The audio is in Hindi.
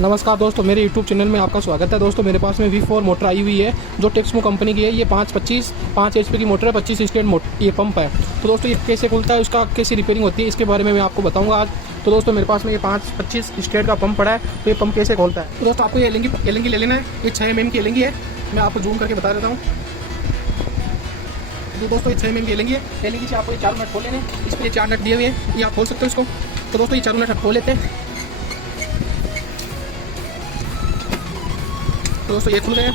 नमस्कार दोस्तों, मेरे YouTube चैनल में आपका स्वागत है। दोस्तों मेरे पास में V4 मोटर आई हुई है जो टेक्समो कंपनी की है। ये 5 HP की मोटर है, 25 स्टेट ये पंप है। तो दोस्तों ये कैसे खुलता है, उसका कैसे रिपेयरिंग होती है, इसके बारे में मैं आपको बताऊंगा आज। तो दोस्तों मेरे पास में ये 25 स्टेट का पंप पड़ा है। तो ये पंप कैसे खोलता है, तो दोस्तों आपको ये एलंगी ले लेना है। ये 6 mm की एलंगी है, मैं आपको जूम करके बता देता हूँ। तो दोस्तों ये 6 mm की एलंगी है। एलंगी से आपको ये 4 नट खोल लेने हैं। इस पर ये 4 नट दिए हुए हैं, ये आप खोल सकते हो इसको। तो दोस्तों ये 4 नट खोल लेते हैं। तो दोस्तों ये खुल गए।